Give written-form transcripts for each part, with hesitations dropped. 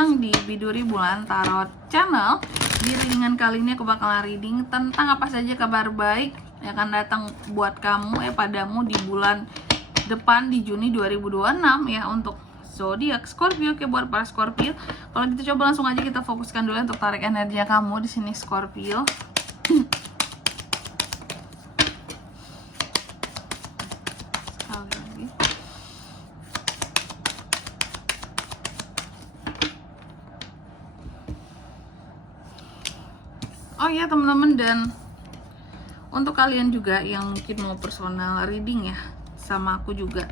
datang di Biduri Bulan Tarot Channel. Di readingan kali ini aku bakalan reading tentang apa saja kabar baik yang akan datang buat kamu padamu di bulan depan di Juni 2026 ya, untuk zodiak Scorpio. Oke, buat para Scorpio, kalau gitu coba langsung aja kita fokuskan dulu untuk tarik energinya kamu di sini Scorpio. Oh ya teman-teman, dan untuk kalian juga yang mungkin mau personal reading ya sama aku juga,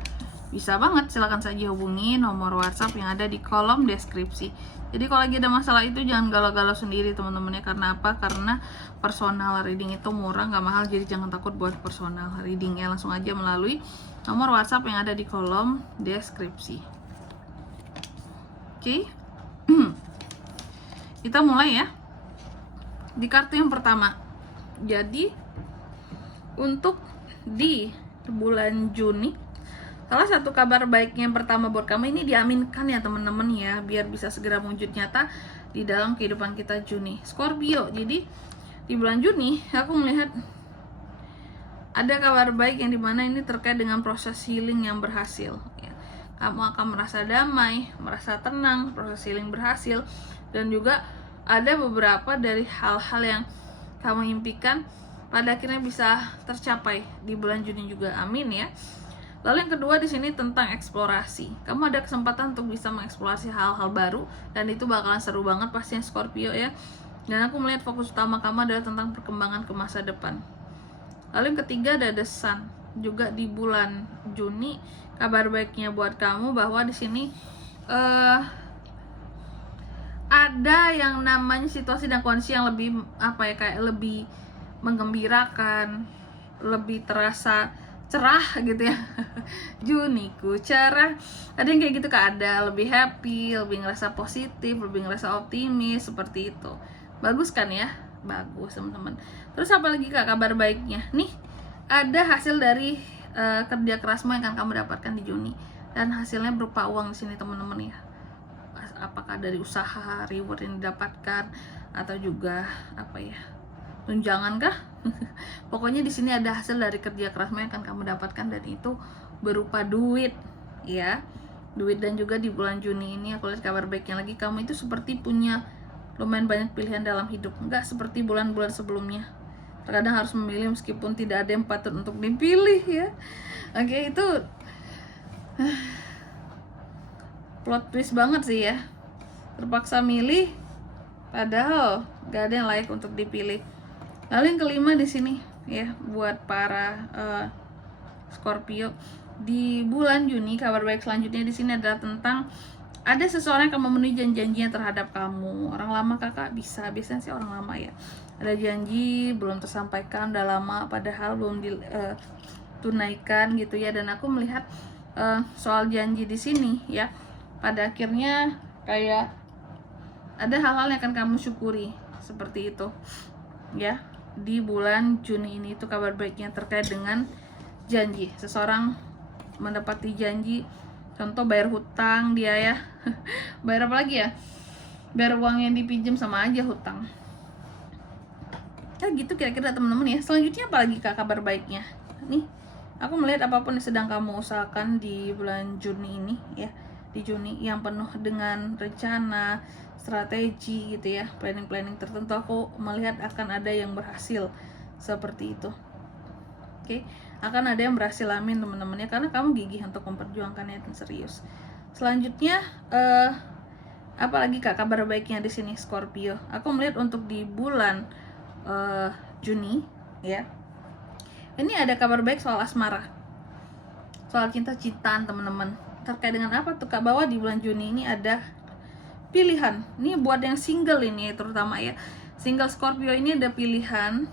bisa banget, silahkan saja hubungi nomor WhatsApp yang ada di kolom deskripsi. Jadi kalau lagi ada masalah itu jangan galau-galau sendiri teman-teman ya. Karena apa? Karena personal reading itu murah, nggak mahal, jadi jangan takut buat personal reading ya. Langsung aja melalui nomor WhatsApp yang ada di kolom deskripsi. Oke. Kita mulai ya. Di kartu yang pertama, jadi untuk di bulan Juni, salah satu kabar baiknya yang pertama buat kamu ini diaminkan ya teman-teman ya, biar bisa segera wujud nyata di dalam kehidupan kita Juni Scorpio. Jadi di bulan Juni aku melihat ada kabar baik yang dimana ini terkait dengan proses healing yang berhasil ya. Kamu akan merasa damai, merasa tenang, proses healing berhasil, dan juga ada beberapa dari hal-hal yang kamu impikan pada akhirnya bisa tercapai di bulan Juni juga. Amin ya. Lalu yang kedua di sini tentang eksplorasi. Kamu ada kesempatan untuk bisa mengeksplorasi hal-hal baru, dan itu bakalan seru banget pastinya Scorpio ya. Dan aku melihat fokus utama kamu adalah tentang perkembangan ke masa depan. Lalu yang ketiga ada The Sun. Juga di bulan Juni, kabar baiknya buat kamu bahwa di sini ada yang namanya situasi dan kondisi yang lebih apa ya, kayak lebih menggembirakan, lebih terasa cerah gitu ya. Juniku cerah, ada yang kayak gitu Kak, ada lebih happy, lebih ngerasa positif, lebih ngerasa optimis, seperti itu. Bagus kan ya? Bagus teman-teman. Terus apa lagi Kak kabar baiknya? Nih, ada hasil dari kerja kerasmu yang akan kamu dapatkan di Juni, dan hasilnya berupa uang di sini teman-teman ya. Apakah dari usaha, reward yang didapatkan, atau juga apa ya, tunjangan kah? Pokoknya di sini ada hasil dari kerja kerasmu yang akan kamu dapatkan, dan itu berupa duit ya, duit. Dan juga di bulan Juni ini aku lihat kabar baiknya lagi, kamu itu seperti punya lumayan banyak pilihan dalam hidup, nggak seperti bulan-bulan sebelumnya. Terkadang harus memilih meskipun tidak ada yang patut untuk dipilih ya. Oke, itu plot twist banget sih ya, terpaksa milih padahal gak ada yang layak untuk dipilih. Lalu yang kelima di sini ya, buat para Scorpio di bulan Juni, kabar baik selanjutnya di sini adalah tentang ada seseorang yang akan memenuhi janji-janjinya terhadap kamu. Orang lama Kakak, biasanya sih orang lama ya, ada janji belum tersampaikan udah lama, padahal belum ditunaikan gitu ya. Dan aku melihat soal janji di sini ya, pada akhirnya kayak ada hal-hal yang akan kamu syukuri, seperti itu ya. Di bulan Juni ini itu kabar baiknya terkait dengan janji. Seseorang mendapati janji, contoh bayar hutang dia ya. Bayar apa lagi ya? Bayar uang yang dipinjam, sama aja hutang ya gitu kira-kira teman-teman ya. Selanjutnya apa lagi Kak kabar baiknya? Nih, aku melihat apapun yang sedang kamu usahakan di bulan Juni ini ya, di Juni yang penuh dengan rencana, strategi gitu ya, planning tertentu, aku melihat akan ada yang berhasil seperti itu. Oke, akan ada yang berhasil, amin teman-teman ya, karena kamu gigih untuk memperjuangkannya dan serius. Selanjutnya apalagi Kak kabar baiknya di sini Scorpio? Aku melihat untuk di bulan Juni ya, ini ada kabar baik soal asmara, soal cinta-cintaan teman-teman. Terkait dengan apa tuh Kak? Bahwa di bulan Juni ini ada pilihan. Ini buat yang single ini terutama ya, single Scorpio ini ada pilihan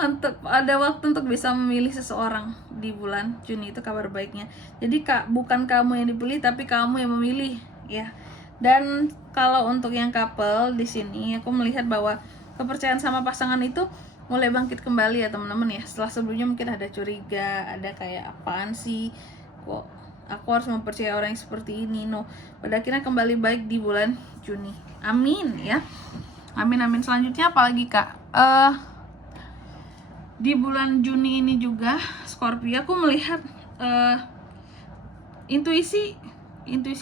untuk ada waktu untuk bisa memilih seseorang di bulan Juni, itu kabar baiknya. Jadi Kak, bukan kamu yang dipilih tapi kamu yang memilih ya. Dan kalau untuk yang couple di sini aku melihat bahwa kepercayaan sama pasangan itu mulai bangkit kembali ya teman-teman ya. Setelah sebelumnya mungkin ada curiga, ada kayak apaan sih kok aku harus mempercayai orang yang seperti ini. No, pada akhirnya kembali baik di bulan Juni. Amin ya. Amin amin. Selanjutnya apalagi Kak? Di bulan Juni ini juga Scorpio, aku melihat intuisi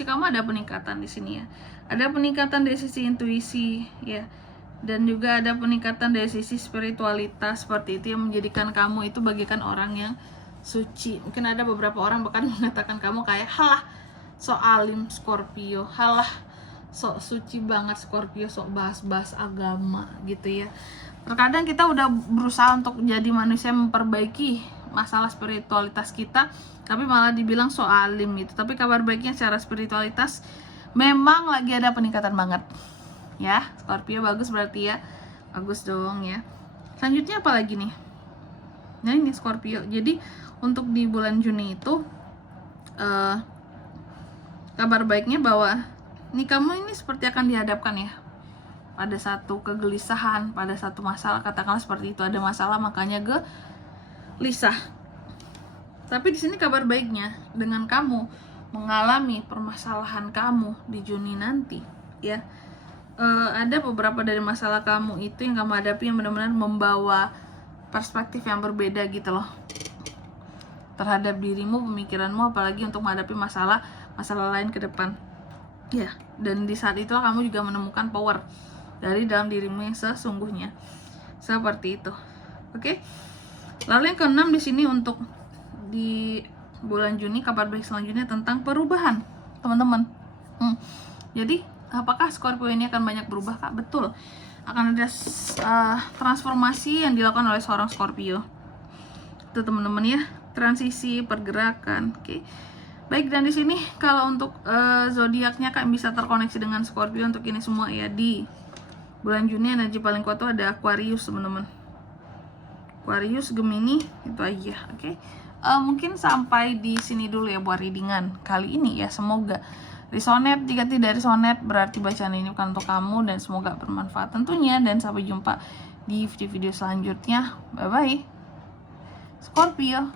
kamu ada peningkatan di sini ya. Ada peningkatan dari sisi intuisi ya. Dan juga ada peningkatan dari sisi spiritualitas seperti itu yang menjadikan kamu itu bagaikan orang yang suci. Mungkin ada beberapa orang bahkan mengatakan kamu kayak halah sok alim Scorpio, halah sok suci banget Scorpio, sok bahas-bahas agama gitu ya. Terkadang kita udah berusaha untuk jadi manusia memperbaiki masalah spiritualitas kita, tapi malah dibilang sok alim gitu. Tapi kabar baiknya secara spiritualitas memang lagi ada peningkatan banget ya. Scorpio bagus berarti ya, bagus dong ya. Selanjutnya apa lagi nih? Nah ini Scorpio, jadi untuk di bulan Juni itu kabar baiknya bahwa nih kamu ini seperti akan dihadapkan ya pada satu kegelisahan, pada satu masalah, katakanlah seperti itu, ada masalah makanya gelisah. Tapi di sini kabar baiknya dengan kamu mengalami permasalahan kamu di Juni nanti ya, ada beberapa dari masalah kamu itu yang kamu hadapi yang benar-benar membawa perspektif yang berbeda gitu loh terhadap dirimu, pemikiranmu, apalagi untuk menghadapi masalah lain ke depan ya. Dan di saat itulah kamu juga menemukan power dari dalam dirimu yang sesungguhnya seperti itu. Oke. Lalu yang keenam di sini untuk di bulan Juni, kabar baik selanjutnya tentang perubahan teman-teman. Jadi apakah Scorpio ini akan banyak berubah Kak? Betul, akan ada transformasi yang dilakukan oleh seorang Scorpio itu teman-teman ya, transisi pergerakan. Oke. Baik, dan di sini kalau untuk zodiaknya Kak bisa terkoneksi dengan Scorpio untuk ini semua ya. Di bulan Juni energi paling kuat tuh ada Aquarius teman-teman, Aquarius, Gemini, itu aja. Oke. Mungkin sampai di sini dulu ya buat readingan kali ini ya. Semoga resonate. Jika tidak resonate berarti bacaan ini bukan untuk kamu, dan semoga bermanfaat tentunya. Dan sampai jumpa di video selanjutnya. Bye bye Scorpio.